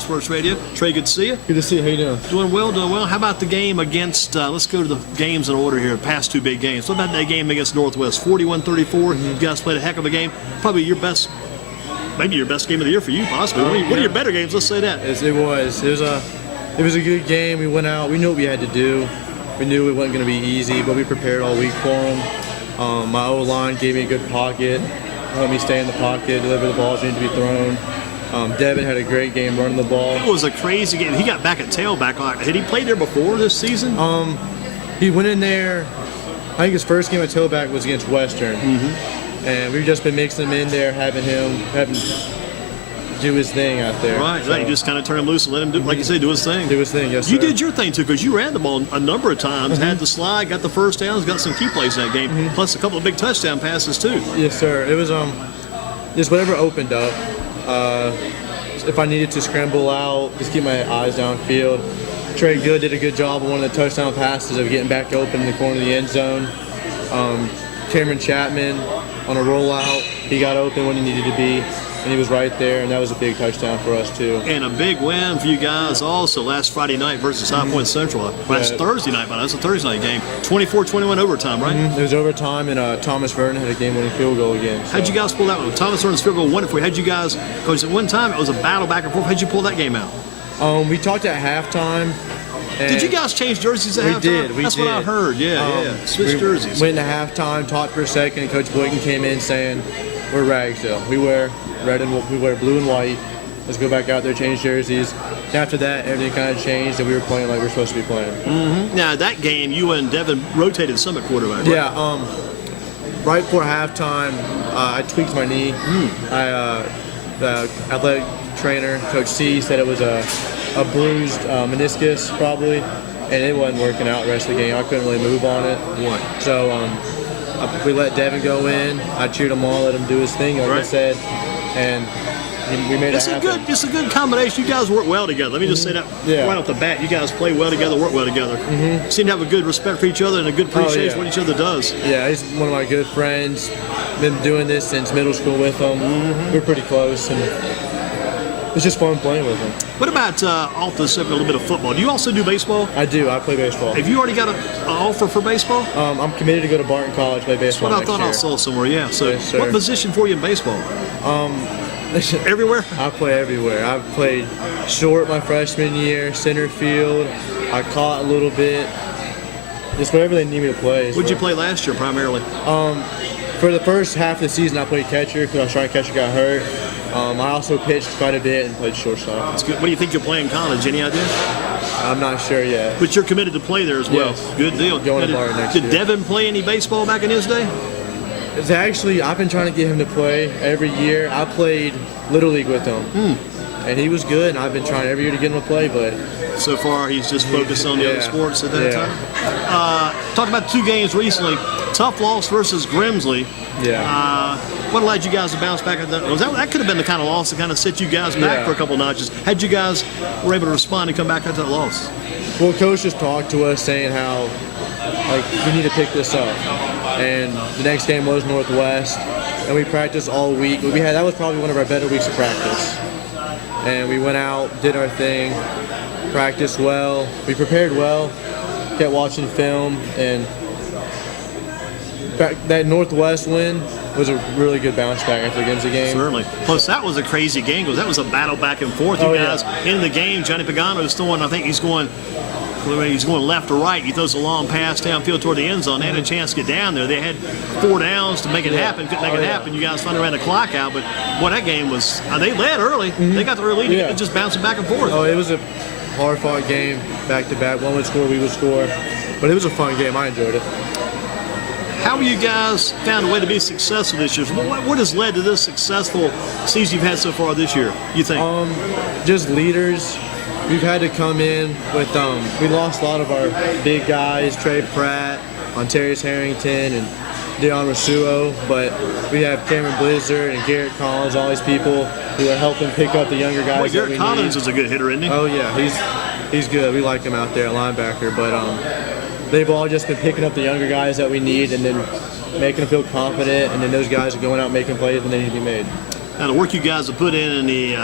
Sports Radio. Trey, good to see you. Good to see you. How you doing? Doing well, doing well. How about the game against, let's go to the games in order here, past two big games. What about that game against Northwest? 41-34. You guys played a heck of a game. Probably your best, maybe your best game of the year for you, possibly. One of your better games, let's say that. It was a good game. We went out. We knew what we had to do. We knew it wasn't going to be easy, but we prepared all week for them. My O-line gave me a good pocket, let me stay in the pocket, deliver the balls that need to be thrown. Devin had a great game running the ball. It was a crazy game. He got back at tailback. Had he played there before this season? He went in there, I think his first game at tailback was against Western. And we've just been mixing him in there, having him do his thing out there. Right, so, you just kind of turn him loose and let him do, like you say, do his thing. Do his thing, yes, sir. You did your thing, too, because you ran the ball a number of times, had the slide, got the first downs, got some key plays in that game, plus a couple of big touchdown passes, too. Yes, sir. It was just whatever opened up. If I needed to scramble out, just keep my eyes downfield. Trey Good did a good job on one of the touchdown passes of getting back open in the corner of the end zone. Cameron Chapman on a rollout, he got open when he needed to be, and he was right there, and that was a big touchdown for us, too. And a big win for you guys also last Friday night versus High Point Central. Last Thursday night, but that's a Thursday night game. 24-21 overtime, right? It was overtime, and Thomas Vernon had a game-winning field goal again. So. How'd you guys pull that one? Thomas Vernon's field goal won it for you. How'd you guys, because at one time it was a battle back and forth. How'd you pull that game out? We talked at halftime. Did you guys change jerseys at halftime? We That's did. what I heard, yeah. Switch jerseys. Went into halftime, talked for a second, and Coach Boykin came in saying, we're Ragsdale. We wear blue and white. Let's go back out there, change jerseys. And after that, everything kind of changed, and we were playing like we're supposed to be playing. Now, that game, you and Devin rotated some at quarterback, right? Yeah. Right before halftime, I tweaked my knee. The athletic trainer, Coach C, said it was a bruised meniscus, probably, and it wasn't working out the rest of the game. I couldn't really move on it. So we let Devin go in. I cheered him on, let him do his thing, like I said, and we made it happen. It's a good combination. You guys work well together. Let me just say that right off the bat. You guys play well together, work well together. Seem to have a good respect for each other and a good appreciation for what each other does. Yeah, he's one of my good friends. Been doing this since middle school with him. We're pretty close, and it's just fun playing with him. What about off the subject, a little bit of football? Do you also do baseball? I do. I play baseball. Have you already got an offer for baseball? I'm committed to go to Barton College, play baseball. That's what I thought I saw somewhere. Yeah. So, yes, what position for you in baseball? Everywhere. I play everywhere. I've played short my freshman year, center field. I caught a little bit. Just whatever they need me to play. What did you play last year primarily? For the first half of the season, I played catcher because I was trying to catch and got hurt. I also pitched quite a bit and played shortstop. That's good. What do you think you'll play in college? Any idea? I'm not sure yet. But you're committed to play there as well. Yes. Good deal. Going to Barton next year. Did Devin play any baseball back in his day? It's actually, I've been trying to get him to play every year. I played Little League with him. And he was good, and I've been trying every year to get him to play, but so far he's just focused on the other sports at that time. Talked about two games recently. Tough loss versus Grimsley. What allowed you guys to bounce back? That could have been the kind of loss that kind of set you guys back for a couple of notches. Had you guys were able to respond and come back after that loss? Well, Coach just talked to us saying how we need to pick this up. And the next game was Northwest, and we practiced all week. That was probably one of our better weeks of practice. And we went out, did our thing, practiced well, we prepared well, kept watching film, and that Northwest win was a really good bounce back after the game. Certainly. Plus, that was a crazy game because that was a battle back and forth. You guys in the game. Johnny Pagano is throwing. I think he's going left or right. He throws a long pass downfield toward the end zone. They had a chance to get down there. They had 4 downs to make it happen. Couldn't make it happen. You guys finally ran the clock out. But what that game was, they led early. They got the early lead. And just bouncing back and forth. Oh, it was a hard-fought game, back-to-back. One would score, we would score. But it was a fun game. I enjoyed it. How have you guys found a way to be successful this year? What has led to this successful season you've had so far this year, you think? Just leaders. We've had to come in with, we lost a lot of our big guys, Trey Pratt, Ontarius Harrington, and Deon Rasuo, but we have Cameron Blizzard and Garrett Collins, all these people who are helping pick up the younger guys. Well, Garrett Collins is a good hitter, isn't he? Oh, yeah, he's good. We like him out there at linebacker, but they've all just been picking up the younger guys that we need and then making them feel confident, and then those guys are going out making plays when they need to be made. Now, the work you guys have put in the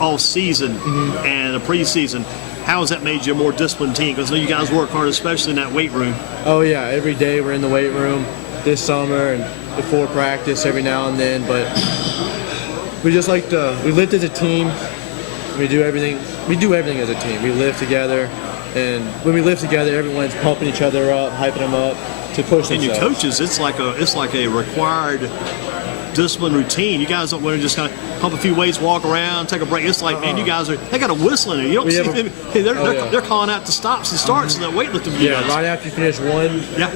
off season and a preseason, how has that made you a more disciplined team? Because I know you guys work hard, especially in that weight room. Oh yeah, every day we're in the weight room this summer and before practice every now and then. But we just like to we lift as a team. We do everything as a team. We live together, and when we live together, everyone's pumping each other up, hyping them up to push themselves. And your coaches, it's like a required discipline routine. You guys don't want to just kind of pump a few weights, walk around, take a break. It's like, man, you guys they got a whistle in there. You don't see them. They're calling out the stops and starts and that weightlifting for you guys. Right after you finish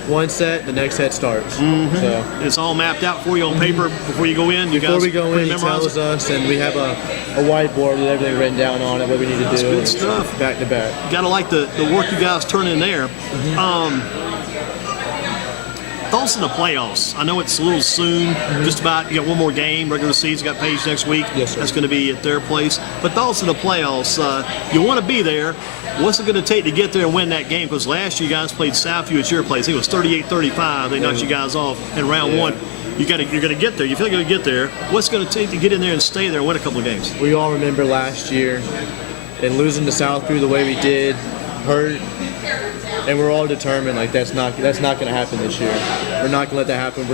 one set, the next set starts. So it's all mapped out for you on paper before you go in. Before we go in, he tells us, and we have a whiteboard with everything written down on it, what we need to do. That's good stuff. Back to back. You gotta like the work you guys turn in there. Thoughts in the playoffs? I know it's a little soon. Just about. You got one more game. Regular season. Got Page next week. Yes, sir. That's going to be at their place. But thoughts in the playoffs? You want to be there. What's it going to take to get there and win that game? Because last year you guys played Southview at your place. It was 38-35. They knocked you guys off in round one. You're going to get there. You feel like you're going to get there. What's it going to take to get in there and stay there and win a couple of games? We all remember last year and losing to Southview the way we did, hurt. And we're all determined, like that's not going to happen this year. We're not going to let that happen.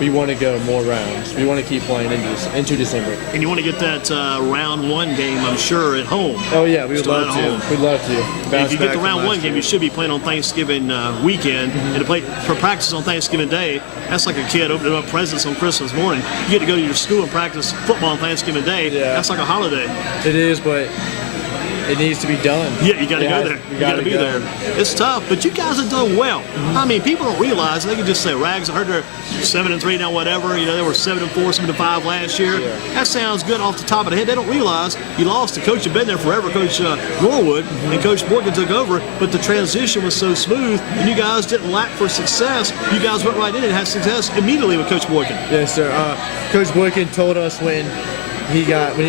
We want to go more rounds. We want to keep playing into December. And you want to get that round one game, I'm sure, at home. Oh yeah, we would love to. We'd love to. If you get the round one game, you should be playing on Thanksgiving weekend, and to play for practice on Thanksgiving Day. That's like a kid opening up presents on Christmas morning. You get to go to your school and practice football on Thanksgiving Day. Yeah. That's like a holiday. It is, but it needs to be done. Yeah, you got to go there. You got to be there. It's tough, but you guys are doing well. I mean, people don't realize. They can just say Rags. I heard they're 7-3 now, whatever. You know, they were 7-4, 7-5 last year. Yeah. That sounds good off the top of the head. They don't realize you lost the coach. You've been there forever, Coach Norwood, and Coach Morgan took over. But the transition was so smooth, and you guys didn't lack for success. You guys went right in and had success immediately with Coach Morgan. Yes, sir. Coach Morgan told us when he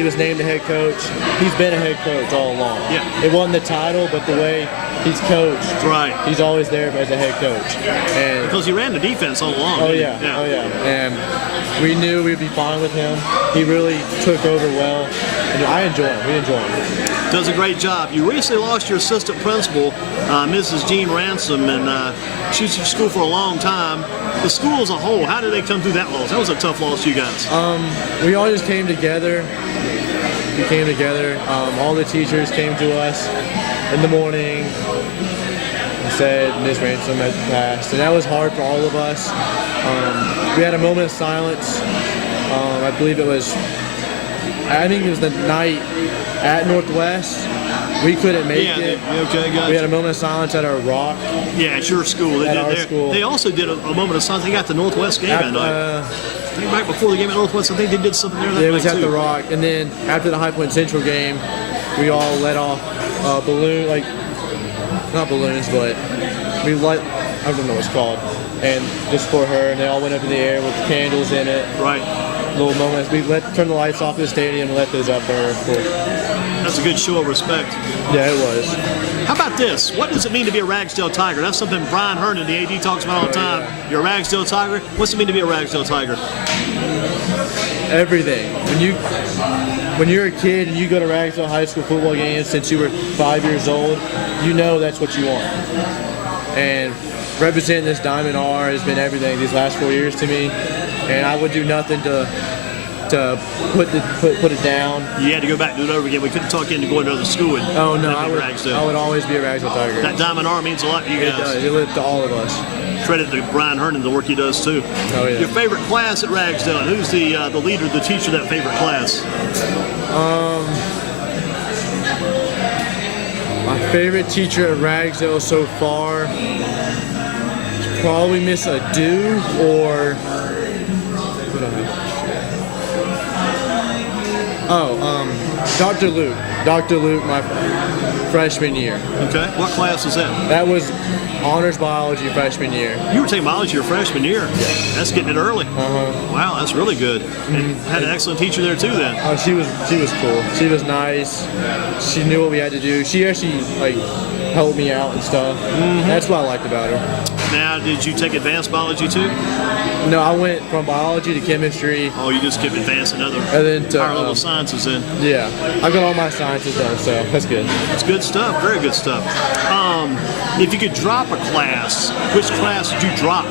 was named the head coach, he's been a head coach all along. Yeah. It wasn't the title, but the way he's coached. Right. He's always there as a head coach. And because he ran the defense all along. Oh yeah. And we knew we'd be fine with him. He really took over well. And I enjoy him. We enjoy him. Does a great job. You recently lost your assistant principal, Mrs. Jean Ransom, and she was at school for a long time. The school as a whole, how did they come through that loss? That was a tough loss to you guys. We all just came together. We came together. All the teachers came to us in the morning and said Ms. Ransom had passed. And that was hard for all of us. We had a moment of silence. I believe I think it was the night at Northwest. We couldn't make it. We had a moment of silence at our rock. Yeah, at your school. School. They also did a moment of silence. They got the Northwest game that night. I think right before the game at Northwest, I think they did something there that night. It was at the rock. And then after the High Point Central game, we all let off not balloons, but we let, I don't know what it's called, and just for her, and they all went up in the air with candles in it. Right. Little moments. We turned the lights off in the stadium and let those up for her. Cool. That's a good show of respect. Yeah, it was. How about this? What does it mean to be a Ragsdale Tiger? That's something Brian Herndon, the AD, talks about all the time. Yeah. You're a Ragsdale Tiger. What's it mean to be a Ragsdale Tiger? Everything. When you're a kid and you go to Ragsdale High School football games since you were 5 years old, you know that's what you want. And representing this Diamond R has been everything these last 4 years to me, and I would do nothing to put it down. You had to go back and do it over again. We couldn't talk into going to another school. Oh no, I would always be a Ragsdale Tiger. That Diamond R means a lot to you guys. It does. It lives to all of us. Credit to Brian Herndon, the work he does too. Oh yeah. Your favorite class at Ragsdale, and who's the leader, the teacher of that favorite class? My favorite teacher at Ragsdale so far is probably Miss Adu or Dr. Luke. Dr. Luke, my freshman year. Okay. What class was that? That was honors biology freshman year. You were taking biology your freshman year? Yeah. That's getting it early. Uh-huh. Wow, that's really good. And had an excellent teacher there too then. Oh, she was cool. She was nice. She knew what we had to do. She actually helped me out and stuff. Mm-hmm. That's what I liked about her. Now, did you take advanced biology too? No, I went from biology to chemistry, Oh, you just kept advancing other and then to higher level sciences then. yeah. I got all my sciences done, so that's good. It's good stuff, very good stuff. If you could drop a class, which class would you drop?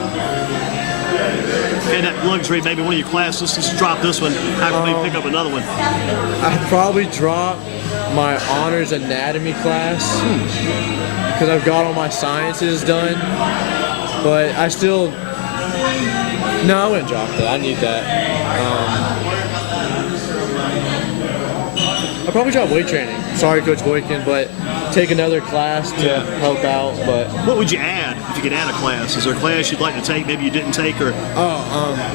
Okay, that luxury, maybe one of your classes, just drop this one. How can we pick up another one? I'd probably drop my honors anatomy class because I've got all my sciences done, but I still. No, I wouldn't drop that. I need that. I'll probably drop weight training. Sorry, Coach Boykin, but take another class to help out. But What would you add if you could add a class? Is there a class you'd like to take, maybe you didn't take or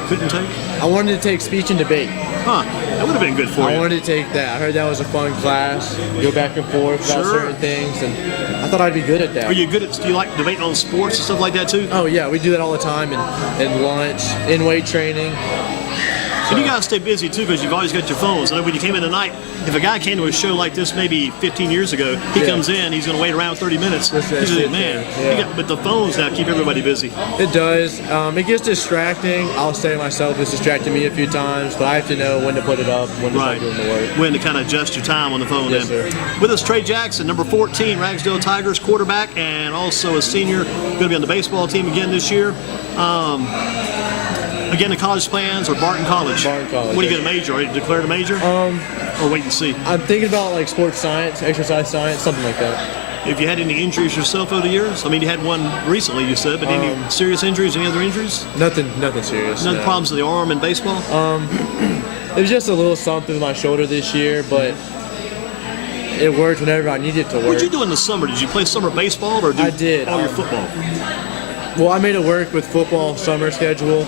couldn't take? I wanted to take speech and debate. Huh, that would have been good for I you. wanted to take that. I heard that was a fun class. Go back and forth about Sure. certain things, and I thought I'd be good at that. Are you good at, do you like debating on sports and stuff like that too? Oh yeah, we do that all the time in lunch, in weight training. And you guys stay busy too because you've always got your phones. I know when you came in tonight, if a guy came to a show like this maybe 15 years ago, he comes in, he's going to wait around 30 minutes. That's He's like, it, man, yeah. but the phones now keep everybody busy. It does. It gets distracting. I'll say myself, it's distracted me a few times, but I have to know when to put it up, when to start doing the work. When to kind of adjust your time on the phone. Yes, then. sir. With us, Trey Jackson, number 14, Ragsdale Tigers quarterback, and also a senior, going to be on the baseball team again this year. Again, the college plans or Barton College? Barton College. What are you going to major? Are you declared a major? Or wait and see? I'm thinking about like sports science, exercise science, something like that. If you had any injuries yourself over the years? I mean, you had one recently, you said, but any serious injuries, any other injuries? Nothing serious. None no. problems with the arm in baseball? It was just a little something with my shoulder this year, but it worked whenever I needed it to work. What did you do in the summer? Did you play summer baseball or do I did, all your football? Well, I made it work with football summer schedule,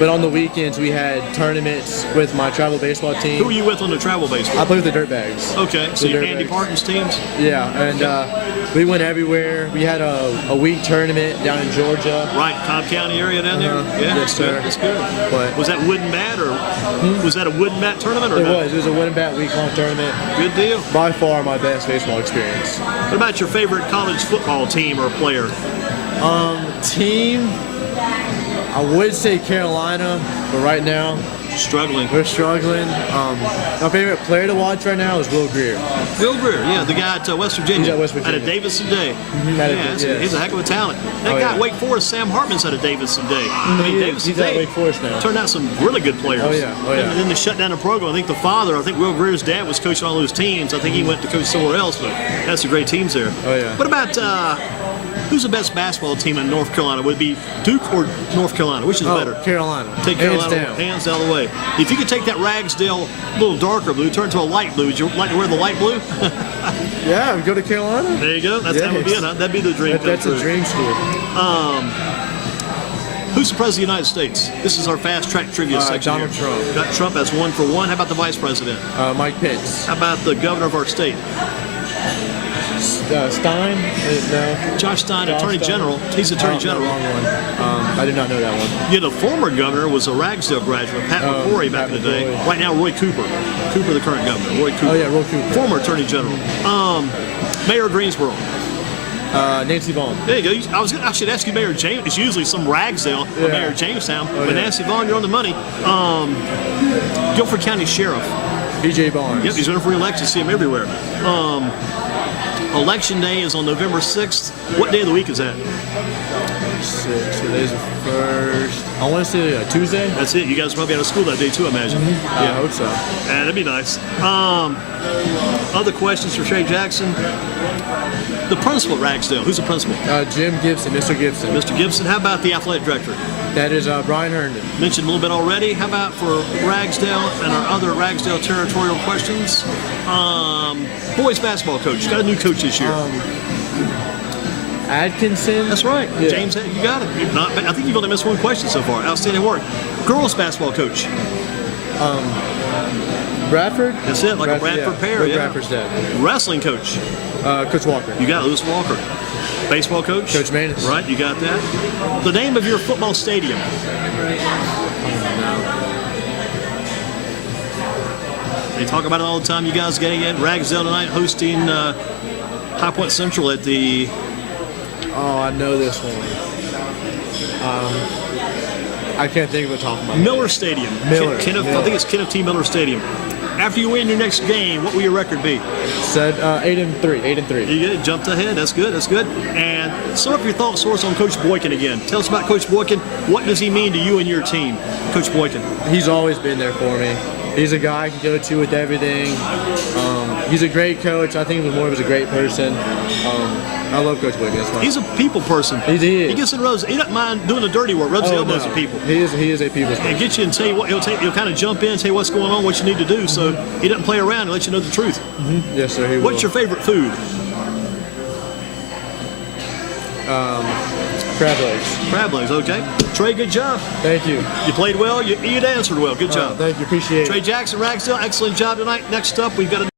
but on the weekends we had tournaments with my travel baseball team. Who were you with on the travel baseball? I played with the Dirtbags. Okay, so The you're Andy Dirtbags. Parton's teams? Yeah, and we went everywhere. We had a week tournament down in Georgia. Right, Cobb County area down there? Yeah, Yes, that's good. sir. That's good. But Was that wooden bat or was that a wooden bat tournament or it no? was a win and bat week-long tournament. Good deal. By far my best baseball experience. What about your favorite college football team or player? Team, I would say Carolina, but right now Struggling. we're struggling. My favorite player to watch right now is Will Greer. Will Greer, yeah, the guy at West Virginia. He's at West Virginia. Out of Davidson Day. Yes. He's a heck of a talent. That Oh, guy at yeah. Wake Forest, Sam Hartman's out of Davidson Day. I mean, He is. Davidson He's at Day Wake Forest now. turned out some really good players. Oh, yeah. And then they shut down the program. I think the father, I think Will Greer's dad was coaching all those teams. I think he went to coach somewhere else, but that's some great teams there. Oh, yeah. What about who's the best basketball team in North Carolina? Would it be Duke or North Carolina? Which is better? Carolina. Take Carolina hands down the way. If you could take that Ragsdale a little darker blue, turn to a light blue, would you like to wear the light blue? Yeah, we go to Carolina. There you go. That would be it, huh? That'd be the dream come That's true. a dream school. Who's the president of the United States? This is our fast track trivia section. Donald here. Trump. Got Trump as 1 for 1. How about the vice president? Mike Pence. How about the governor of our state? Stein? No. Josh Stein, Josh Attorney Stein. General. He's Attorney Oh, no, General. wrong one. I did not know that one. Yeah, the former governor was a Ragsdale graduate, Pat McCrory back in the day. McCrory. Right now, Roy Cooper. Cooper, the current governor. Roy Cooper. Oh yeah, Roy Cooper. Former Attorney General. Mayor of Greensboro. Nancy Vaughn. There you go. I should ask you Mayor James. It's usually some Ragsdale or Yeah. Mayor Jamestown. Oh, but yeah. Nancy Vaughn, you're on the money. Guilford County Sheriff. B.J. Barnes. Yep, he's running for re-election. See him everywhere. Election day is on November 6th. What day of the week is that? 6. Today's the 1st. I want to say Tuesday. That's it. You guys probably out of school that day too, I imagine. I hope so. That'd be nice. Other questions for Trey Jackson? The principal at Ragsdale. Who's the principal? Jim Gibson, Mr. Gibson. Mr. Gibson. How about the athletic director? That is Brian Herndon. Mentioned a little bit already. How about for Ragsdale and our other Ragsdale territorial questions? Boys basketball coach. Got a new coach this year. Atkinson. That's right. Yeah. James, you got it. You've not, I think you've only missed one question so far. Outstanding work. Girls basketball coach. Bradford. That's it, like a Bradford pair. Rick Yeah. Bradford's dad. Wrestling coach. Coach Walker. You got Lewis Walker. Baseball coach. Coach Manus. Right, you got that. The name of your football stadium. They talk about it all the time. You guys getting it. Ragsdale tonight hosting High Point Central at the. Oh, I know this one. I can't think of the top of my head. Miller Stadium. Miller. Kenneth, Miller. I think it's Kenneth T. Miller Stadium. After you win your next game, what will your record be? Said 8-3. 8-3. You get it, jumped ahead. That's good. That's good. And sum up your thought source on Coach Boykin again. Tell us about Coach Boykin. What does he mean to you and your team, Coach Boykin? He's always been there for me. He's a guy I can go to with everything. He's a great coach. I think he was more of a great person. I love Coach Boykin. That's He's a people person. He is. He gets in rubs. He doesn't mind doing the dirty work. Rubs the elbows of people. He is a people's person. And get you and tell you what he'll kind of jump in and tell you what's going on, what you need to do. So he doesn't play around and let you know the truth. Yes, sir. He will. What's your favorite food? crab legs? Crab legs. Okay. Trey, good job. Thank you. You played well. You answered well. Good job. Thank you. Appreciate it. Trey Jackson, Ragsdale, excellent job tonight. Next up, we've got a